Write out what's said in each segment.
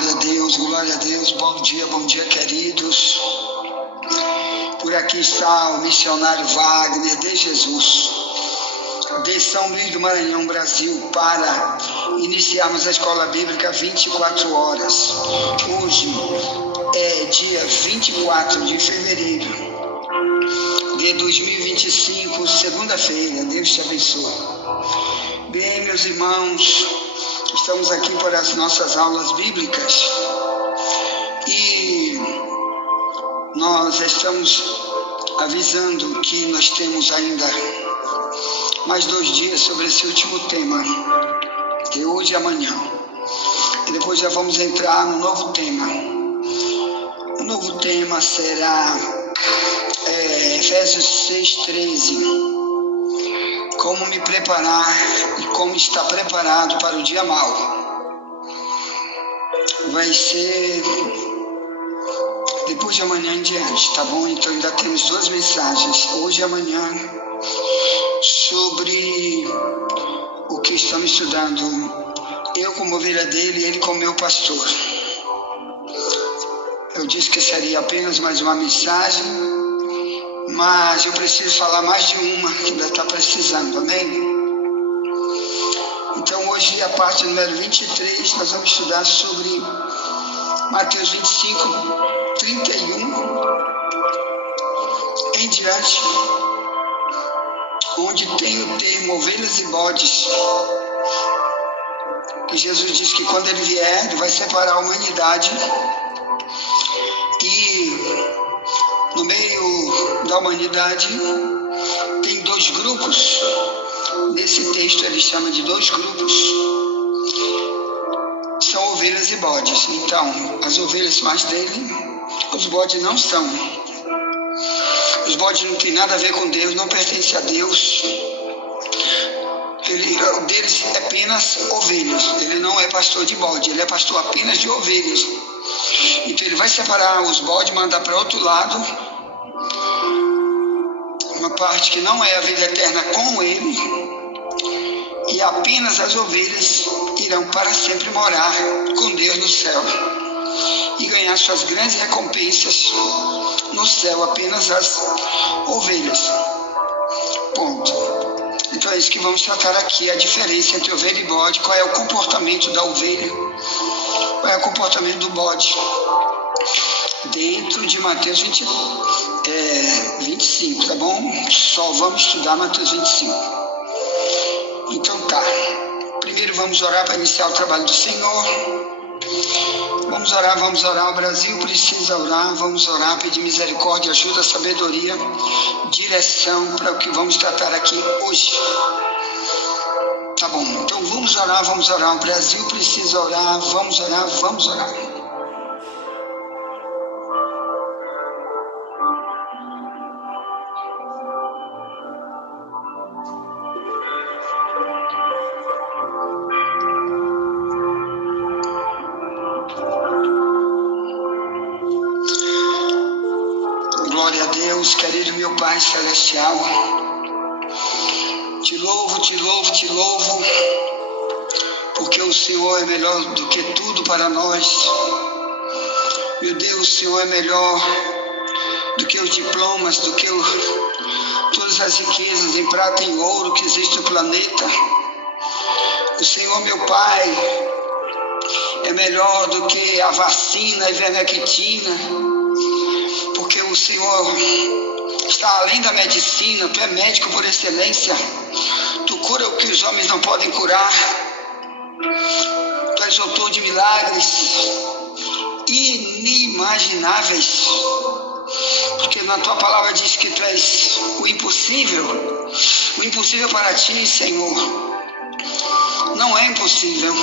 glória a Deus, bom dia, queridos. Por aqui está o missionário Wagner de Jesus, de São Luís do Maranhão, Brasil, para iniciarmos a Escola Bíblica 24 horas. Hoje é dia 24 de fevereiro de 2025, segunda-feira. Deus te abençoe. Bem, meus irmãos, estamos aqui para as nossas aulas bíblicas e nós estamos avisando que nós temos ainda mais 2 dias sobre esse último tema, de hoje e amanhã. E depois já vamos entrar no novo tema. O novo tema será Efésios 6,13. Como me preparar e como estar preparado para o dia mau. Vai ser depois de amanhã em diante, tá bom? Então ainda temos 2 mensagens, hoje e amanhã, sobre o que estamos estudando. Eu como ovelha dele e ele como meu pastor. Eu disse que seria apenas mais uma mensagem, mas eu preciso falar mais de uma, que ainda está precisando, amém? Então hoje, a parte número 23, nós vamos estudar sobre Mateus 25, 31 em diante, onde tem o termo ovelhas e bodes, que Jesus diz que quando ele vier, ele vai separar a humanidade e no meio da humanidade tem 2 grupos. Nesse texto ele chama de 2 grupos. São ovelhas e bodes. Então, as ovelhas são as dele, os bodes não são. Os bodes não tem nada a ver com Deus, não pertencem a Deus. O deles é apenas ovelhas. Ele não é pastor de bode, ele é pastor apenas de ovelhas. Então ele vai separar os bodes, mandar para outro lado, uma parte que não é a vida eterna com ele, e apenas as ovelhas irão para sempre morar com Deus no céu e ganhar suas grandes recompensas no céu, apenas as ovelhas. Ponto. Então é isso que vamos tratar aqui, a diferença entre ovelha e bode, qual é o comportamento da ovelha, qual é o comportamento do bode, dentro de Mateus 25, tá bom? Só vamos estudar Mateus 25. Então tá, primeiro vamos orar para iniciar o trabalho do Senhor. Vamos orar, o Brasil precisa orar, vamos orar, pedir misericórdia, ajuda, sabedoria, direção para o que vamos tratar aqui hoje. Tá bom, então vamos orar, o Brasil precisa orar, vamos orar. Glória a Deus, querido meu Pai Celestial, te louvo, porque o Senhor é melhor do que tudo para nós. Meu Deus, o Senhor é melhor do que os diplomas, do que todas as riquezas em prata e em ouro que existem no planeta. O Senhor, meu Pai, é melhor do que a vacina, a ivermectina, porque o Senhor está além da medicina, tu é médico por excelência, tu cura o que os homens não podem curar, tu és autor de milagres inimagináveis, porque na tua palavra diz que tu és o impossível para ti, Senhor, não é impossível,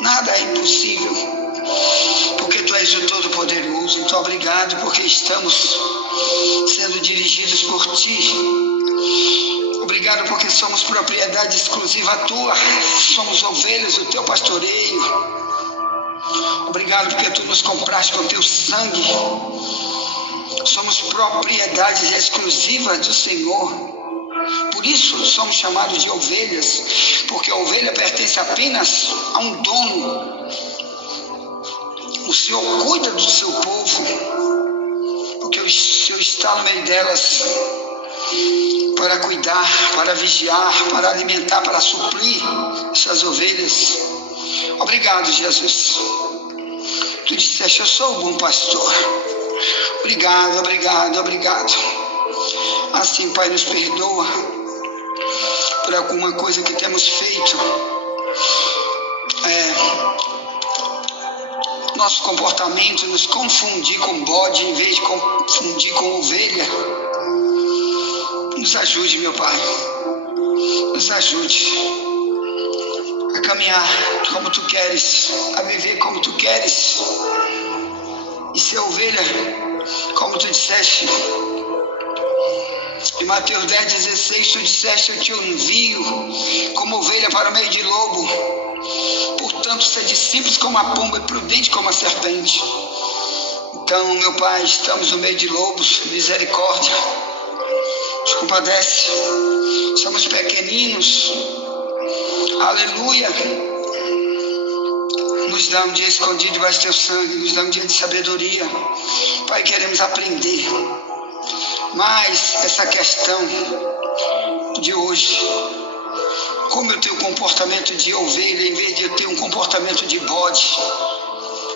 nada é impossível, porque tu és o Todo-Poderoso. Então obrigado, porque estamos sendo dirigidos por ti. Obrigado porque somos propriedade exclusiva tua, somos ovelhas do teu pastoreio. Obrigado porque tu nos compraste com teu sangue, somos propriedades exclusivas do Senhor. Por isso somos chamados de ovelhas, porque a ovelha pertence apenas a um dono. O Senhor cuida do seu povo, porque o Senhor está no meio delas para cuidar, para vigiar, para alimentar, para suprir essas ovelhas. Obrigado, Jesus. Tu disseste, eu sou o bom pastor. Obrigado, obrigado, obrigado. Assim, Pai, nos perdoa por alguma coisa que temos feito. Nosso comportamento nos confundir com bode em vez de confundir com ovelha. Nos ajude, meu Pai. Nos ajude a caminhar como Tu queres, a viver como Tu queres e ser ovelha como Tu disseste. Em Mateus 10,16, Tu disseste, eu te envio como ovelha para o meio de lobo. Portanto, sede simples como a pomba e prudente como a serpente. Então, meu Pai, estamos no meio de lobos, misericórdia. Nos compadece. Somos pequeninos. Aleluia. Nos dá um dia escondido debaixo do Teu sangue. Nos dá um dia de sabedoria. Pai, queremos aprender. Mas essa questão de hoje, como eu tenho um comportamento de ovelha em vez de eu ter um comportamento de bode,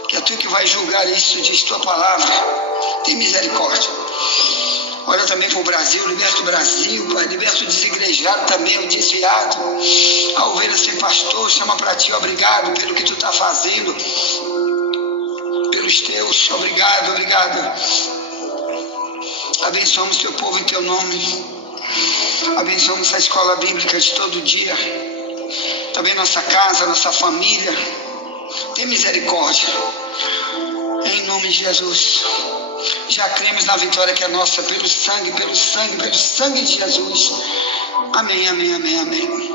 que é Tu que vai julgar isso, diz Tua palavra. Tem misericórdia. Olha também para o Brasil, liberta o Brasil, Pai, liberta o desigrejado também, o desviado, a ovelha sem pastor, chama para Ti, obrigado pelo que Tu está fazendo, pelos Teus, obrigado, obrigado. Abençoamos Teu povo em Teu nome, abençoamos a escola bíblica de todo dia, também nossa casa, nossa família, tem misericórdia, em nome de Jesus. Já cremos na vitória que é nossa, pelo sangue, pelo sangue, pelo sangue de Jesus. Amém, amém, amém, amém.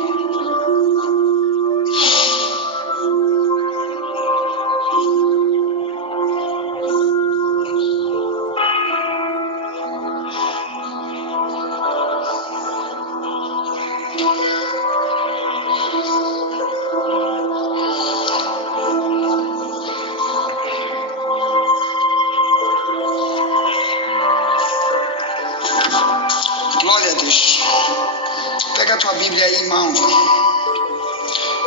Glória a Deus. Pega a tua Bíblia aí, irmão.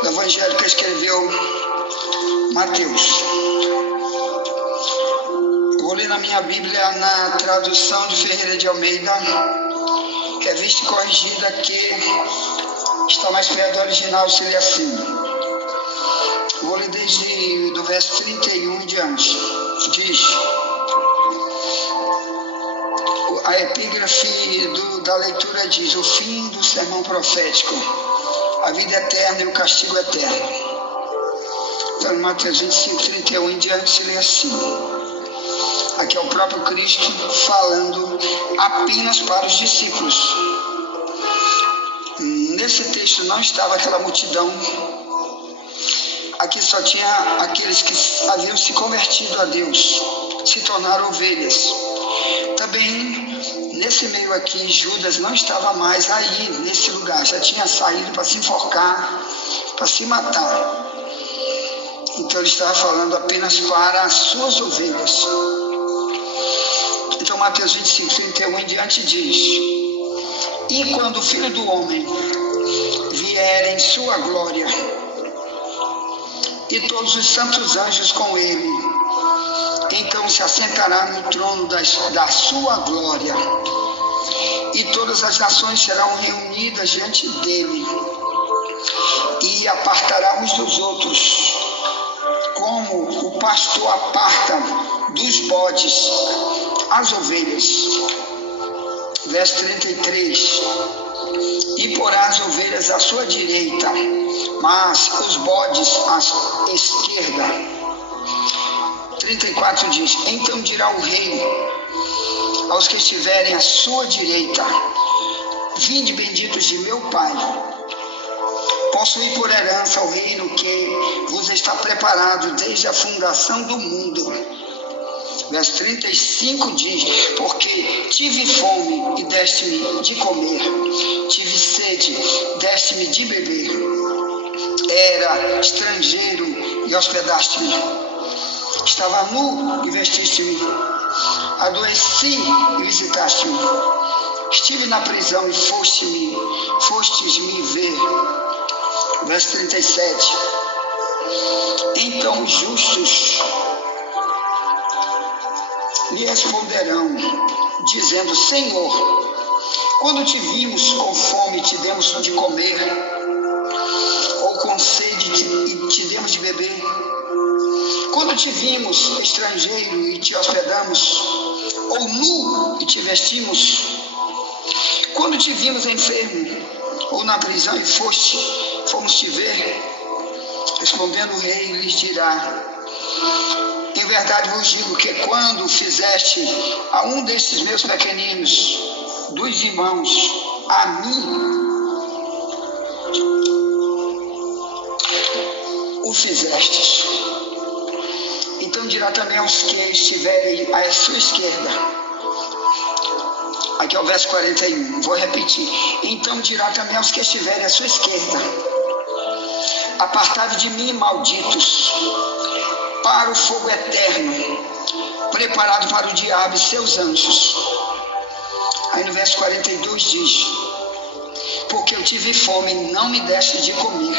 Do Evangelho que escreveu Mateus. Eu vou ler na minha Bíblia na tradução de Ferreira de Almeida, revista e corrigida, que está mais perto do original, se lê assim. Eu vou ler desde do verso 31 em diante. Diz: a epígrafe da leitura diz: o fim do sermão profético, a vida eterna e o castigo eterno. Então, em Mateus 25, 31 em diante, se lê assim. Aqui é o próprio Cristo falando apenas para os discípulos. Nesse texto não estava aquela multidão. Aqui só tinha aqueles que haviam se convertido a Deus, se tornaram ovelhas. Também, nesse meio aqui, Judas não estava mais aí, nesse lugar. Já tinha saído para se enforcar, para se matar. Então, ele estava falando apenas para as suas ovelhas. Então, Mateus 25, 31 em diante diz: e quando o Filho do Homem vier em sua glória, e todos os santos anjos com ele, então se assentará no trono da sua glória, e todas as nações serão reunidas diante dele, e apartará uns dos outros, como o pastor aparta dos bodes as ovelhas. Verso 33: e porá as ovelhas à sua direita, mas os bodes à esquerda. 34 diz: então dirá o rei aos que estiverem à sua direita: vinde benditos de meu Pai, possuí por herança o reino que vos está preparado desde a fundação do mundo. Verso 35 diz: porque tive fome e deste-me de comer, tive sede, deste-me de beber, era estrangeiro e hospedaste-me, Estava nu e vestiste-me. Adoeci e visitaste-me. Estive na prisão e fostes me ver. Verso 37. Então os justos lhe responderão, dizendo: Senhor, quando te vimos com fome, te demos de comer, ou com sede e te demos de beber? Quando te vimos estrangeiro e te hospedamos, ou nu e te vestimos? Quando te vimos enfermo, ou na prisão e fomos te ver? Respondendo o rei, lhes dirá: em verdade vos digo que quando fizeste a um desses meus pequeninos, dos irmãos, a mim o fizestes. Então dirá também aos que estiverem à sua esquerda. Aqui é o verso 41, vou repetir. Então dirá também aos que estiverem à sua esquerda: apartai-vos de mim, malditos, para o fogo eterno, preparado para o diabo e seus anjos. Aí no verso 42 diz: porque eu tive fome e não me deste de comer,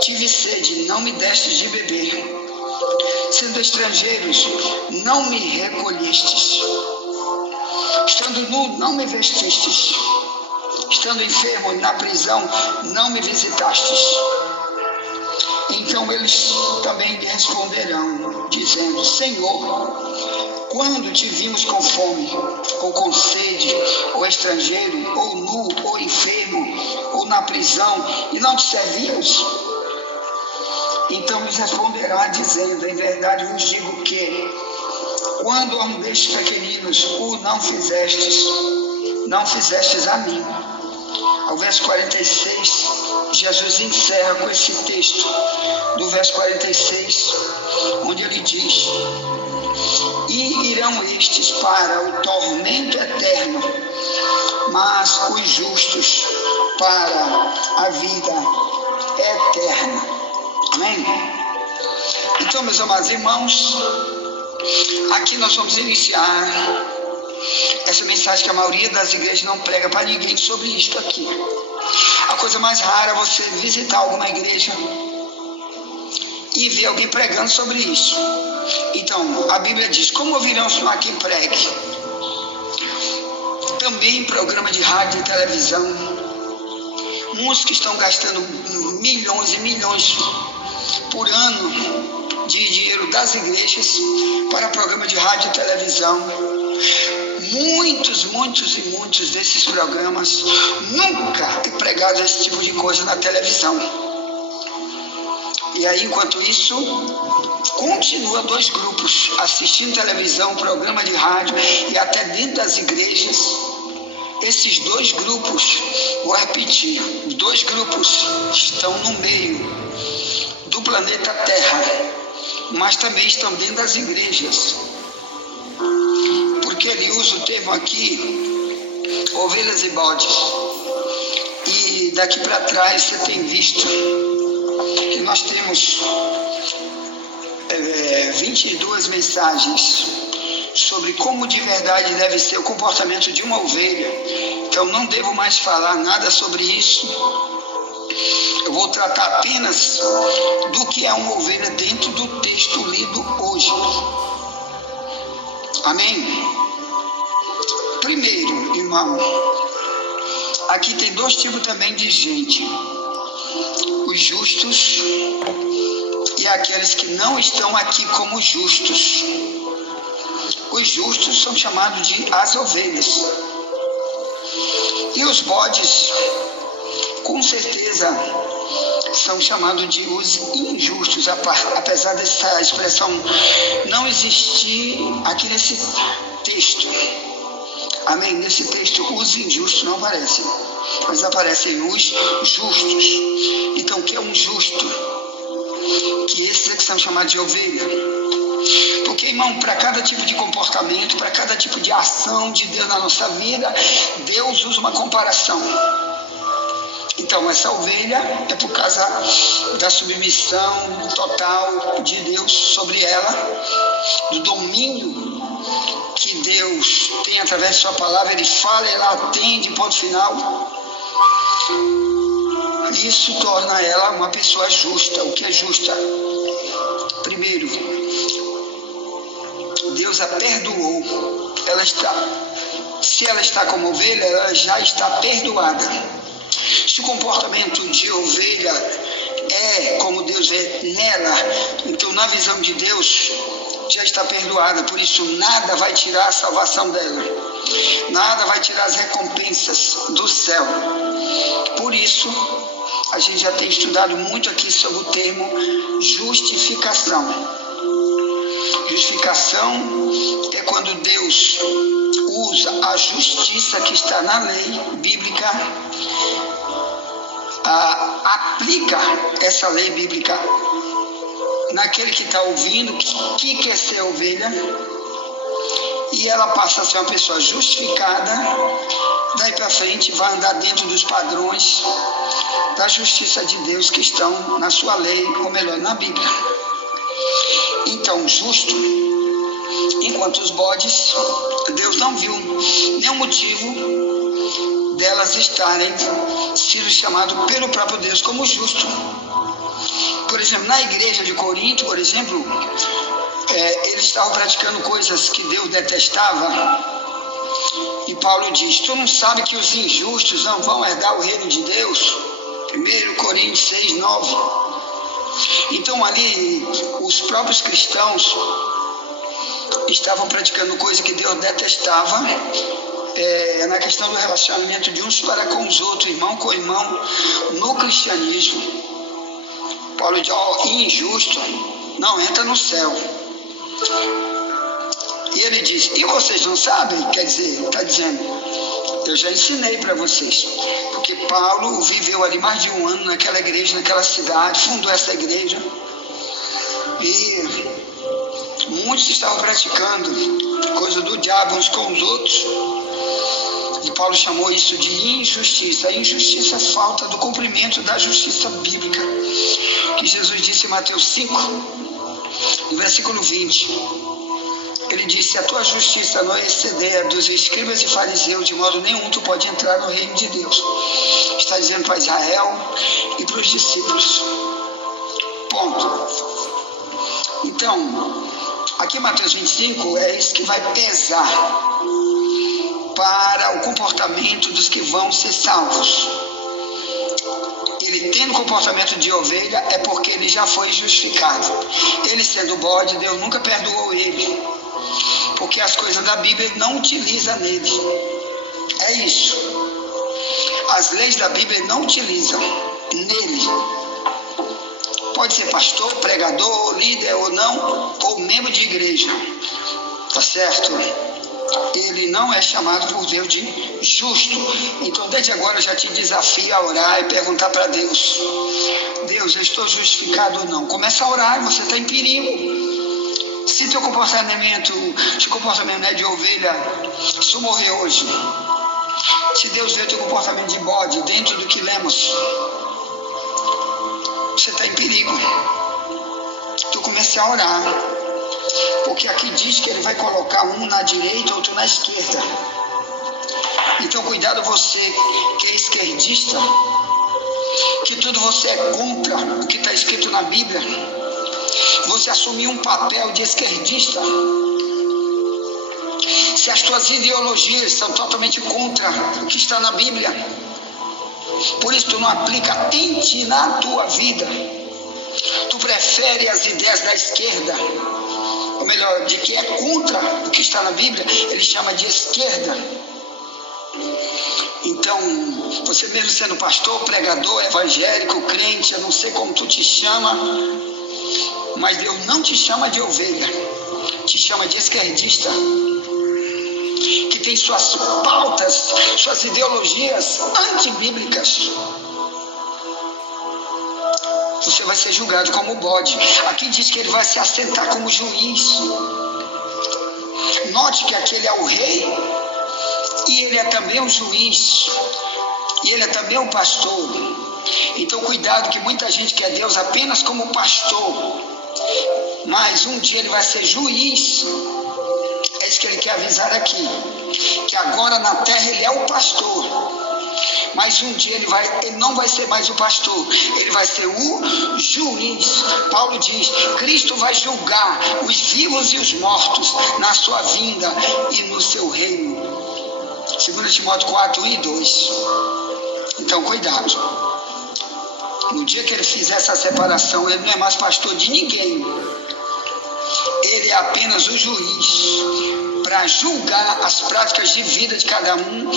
tive sede e não me deste de beber, sendo estrangeiros, não me recolhestes, estando nu, não me vestistes, estando enfermo na prisão, não me visitastes. Então eles também lhe responderão, dizendo: Senhor, quando te vimos com fome, ou com sede, ou estrangeiro, ou nu, ou enfermo, ou na prisão, e não te servimos? Então lhes responderá, dizendo: em verdade vos digo que, quando a um destes pequeninos o não fizestes a mim. Ao verso 46, Jesus encerra com esse texto, do verso 46, onde ele diz: e irão estes para o tormento eterno, mas os justos para a vida eterna. Amém? Então, meus amados irmãos, aqui nós vamos iniciar essa mensagem que a maioria das igrejas não prega para ninguém sobre isto aqui. A coisa mais rara é você visitar alguma igreja e ver alguém pregando sobre isso. Então, a Bíblia diz: como ouvirão se não há quem pregue? Também em programa de rádio e televisão, uns que estão gastando milhões e milhões por ano de dinheiro das igrejas para programa de rádio e televisão. Muitos desses programas nunca é pregado esse tipo de coisa na televisão. E aí, enquanto isso, continua dois grupos assistindo televisão, programa de rádio e até dentro das igrejas. Esses dois grupos, vou repetir, os dois grupos estão no meio do planeta Terra, mas também estão dentro das igrejas. Porque ele usa o termo aqui, ovelhas e bodes. E daqui para trás você tem visto que nós temos 22 mensagens sobre como de verdade deve ser o comportamento de uma ovelha. Então não devo mais falar nada sobre isso. Eu vou tratar apenas do que é uma ovelha dentro do texto lido hoje. Amém? Primeiro, irmão, aqui tem dois tipos também de gente: os justos e aqueles que não estão aqui como justos. Os justos são chamados de as ovelhas, e os bodes, com certeza, são chamados de os injustos, apesar dessa expressão não existir aqui nesse texto. Amém? Nesse texto os injustos não aparecem, mas aparecem os justos. Então, o que é um justo? Que esses é que são chamados de ovelha. Porque, irmão, para cada tipo de comportamento, para cada tipo de ação de Deus na nossa vida, Deus usa uma comparação. Então, Então, essa ovelha é por causa da submissão total de Deus sobre ela, do domínio que Deus tem através de sua palavra. Ele fala, ela atende, ponto final. Isso torna ela uma pessoa justa. O que é justa? Primeiro, Deus a perdoou. Se ela está como ovelha, ela já está perdoada. Se o comportamento de ovelha é como Deus é nela, então na visão de Deus já está perdoada. Por isso nada vai tirar a salvação dela, nada vai tirar as recompensas do céu. Por isso a gente já tem estudado muito aqui sobre o termo justificação. Justificação é quando Deus usa a justiça que está na lei bíblica, aplica essa lei bíblica naquele que está ouvindo, que quer ser ovelha, e ela passa a ser uma pessoa justificada. Daí para frente vai andar dentro dos padrões da justiça de Deus que estão na sua lei, ou melhor, na Bíblia. Então, justo, enquanto os bodes, Deus não viu nenhum motivo delas estarem sendo chamadas pelo próprio Deus como justo. Por exemplo, na igreja de Corinto, por exemplo, eles estavam praticando coisas que Deus detestava. E Paulo diz, tu não sabe que os injustos não vão herdar o reino de Deus? 1 Coríntios 6, 9. Então ali, os próprios cristãos estavam praticando coisa que Deus detestava, na questão do relacionamento de uns para com os outros, irmão com irmão, no cristianismo. Paulo diz, injusto não entra no céu. E ele diz, e vocês não sabem? Quer dizer, está dizendo, eu já ensinei para vocês. Porque Paulo viveu ali mais de um ano naquela igreja, naquela cidade, fundou essa igreja. E muitos estavam praticando coisa do diabo uns com os outros. E Paulo chamou isso de injustiça. A injustiça é falta do cumprimento da justiça bíblica, que Jesus disse em Mateus 5, no versículo 20. Ele disse, a tua justiça não exceder a dos escribas e fariseus, de modo nenhum tu pode entrar no reino de Deus. Está dizendo para Israel e para os discípulos. Ponto. Então, aqui em Mateus 25, é isso que vai pesar para o comportamento dos que vão ser salvos. Ele tendo comportamento de ovelha é porque ele já foi justificado. Ele sendo bode, Deus nunca perdoou ele, porque as coisas da Bíblia não utiliza nele. É isso. As leis da Bíblia não utilizam nele. Pode ser pastor, pregador, líder ou não, ou membro de igreja. Tá certo? Ele não é chamado por Deus de justo. Então desde agora eu já te desafio a orar e perguntar para Deus, Deus, eu estou justificado ou não? Começa a orar, você está em perigo. Se teu comportamento não é de ovelha, se tu morrer hoje, se Deus vê teu comportamento de bode dentro do que lemos, você está em perigo. Tu comece a orar, porque aqui diz que ele vai colocar um na direita, outro na esquerda. Então cuidado você que é esquerdista, que tudo você é contra o que está escrito na Bíblia. Você assumir um papel de esquerdista, se as tuas ideologias são totalmente contra o que está na Bíblia, por isso tu não aplica em ti, na tua vida, tu prefere as ideias da esquerda, ou melhor, de que é contra o que está na Bíblia, ele chama de esquerda. Então, você mesmo sendo pastor, pregador, evangélico, crente, eu não sei como tu te chama, mas Deus não te chama de ovelha, te chama de esquerdista, que tem suas pautas, suas ideologias antibíblicas. Você vai ser julgado como bode. Aqui diz que ele vai se assentar como juiz. Note que aquele é o rei, e ele é também o juiz, e ele é também o pastor. Então cuidado, que muita gente quer Deus apenas como pastor, mas um dia ele vai ser juiz. É isso que ele quer avisar aqui, que agora na terra ele é o pastor, mas um dia ele não vai ser mais o pastor, ele vai ser o juiz. Paulo diz, Cristo vai julgar os vivos e os mortos na sua vinda e no seu reino. 2 Timóteo 4, 1 e 2. Então cuidado, no dia que ele fizer essa separação, ele não é mais pastor de ninguém, ele é apenas o juiz, para julgar as práticas de vida de cada um,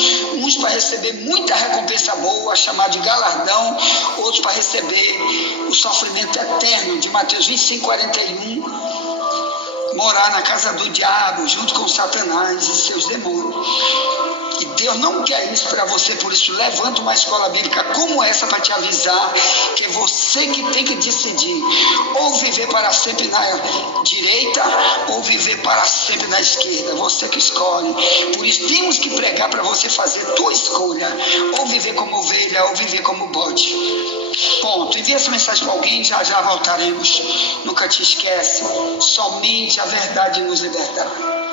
uns para receber muita recompensa boa, chamada de galardão, outros para receber o sofrimento eterno, de Mateus 25, 41, morar na casa do diabo, junto com Satanás e seus demônios. E Deus não quer isso para você, por isso levanta uma escola bíblica como essa para te avisar que é você que tem que decidir, ou viver para sempre na direita, ou viver para sempre na esquerda, você que escolhe. Por isso temos que pregar para você fazer tua escolha, ou viver como ovelha, ou viver como bode. Ponto. Envie essa mensagem para alguém, já voltaremos. Nunca te esquece, somente a verdade nos libertará.